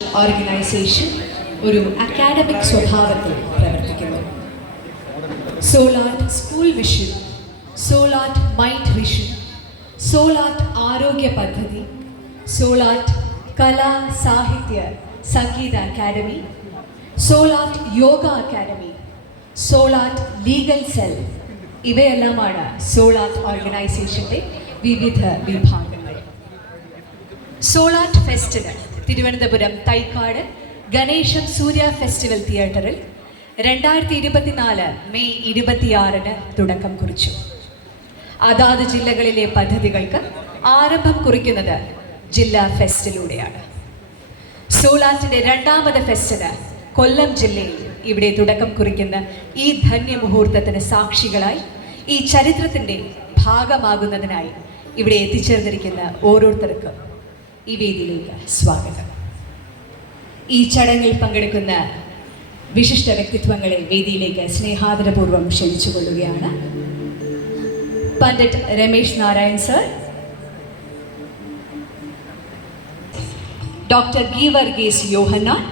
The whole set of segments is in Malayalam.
ഓർഗനൈസേഷൻ ഒരു അക്കാഡമിക് സ്വഭാവത്തിൽ പ്രവർത്തിക്കുന്നു. Solart school vision, Solart mind vision, Solart ആരോഗ്യ പദ്ധതി, സോലാർട്ട് കലാ സാഹിത്യ സംഗീത academy, Solart yoga academy, Solart legal cell ഇവയെല്ലാമാണ് സോലാർട്ട് ഓർഗനൈസേഷൻ്റെ വിവിധ വിഭാഗങ്ങൾ. സോലാർട്ട് ഫെസ്റ്റിന് തിരുവനന്തപുരം തൈക്കാട് ഗണേശം സൂര്യ ഫെസ്റ്റിവൽ തിയേറ്ററിൽ 2024 മെയ് 26 തുടക്കം കുറിച്ചു. അതാത് ജില്ലകളിലെ പദ്ധതികൾക്ക് ആരംഭം കുറിക്കുന്നത് ജില്ലാ ഫെസ്റ്റിലൂടെയാണ്. സോലാർട്ടിൻ്റെ രണ്ടാമത് ഫെസ്റ്റിന് കൊല്ലം ജില്ലയിൽ ഇവിടെ തുടക്കം കുറിക്കുന്ന ഈ ധന്യമുഹൂർത്തത്തിന് സാക്ഷികളായി ഈ ചരിത്രത്തിൻ്റെ ഭാഗമാകുന്നതിനായി ഇവിടെ എത്തിച്ചേർന്നിരിക്കുന്ന ഓരോരുത്തർക്കും ഈ വേദിയിലേക്ക് സ്വാഗതം. ഈ ചടങ്ങിൽ പങ്കെടുക്കുന്ന വിശിഷ്ട വ്യക്തിത്വങ്ങളെ വേദിയിലേക്ക് സ്നേഹാദരപൂർവ്വം ക്ഷണിച്ചുകൊള്ളുകയാണ്. Pandit Ramesh Narayan sir, doctor Geevarghese Yohannan,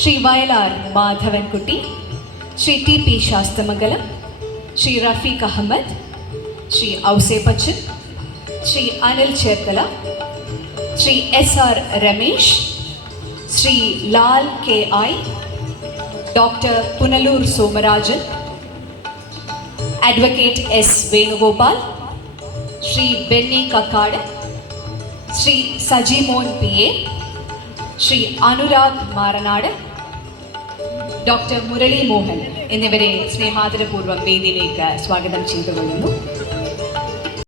Shri Vayalar Madhavankutty, Shri T P Sasthamangalam, Shri Rafeeq Ahammed, Shri Ouseppachan, Shri Anil Cherthala, Shri SR Ramesh, Shri Lal KI, doctor Punalur Somarajan, advocate S Venugopal, Shri Benny Kakkad, Shri Sajimon PA, Shri Anurag Maranad, doctor Murali Mohan എന്നിവരെ സ്നേഹാദരപൂർവ്വം വേദിയിലേക്ക് സ്വാഗതം ചെയ്തുകൊള്ളുന്നു.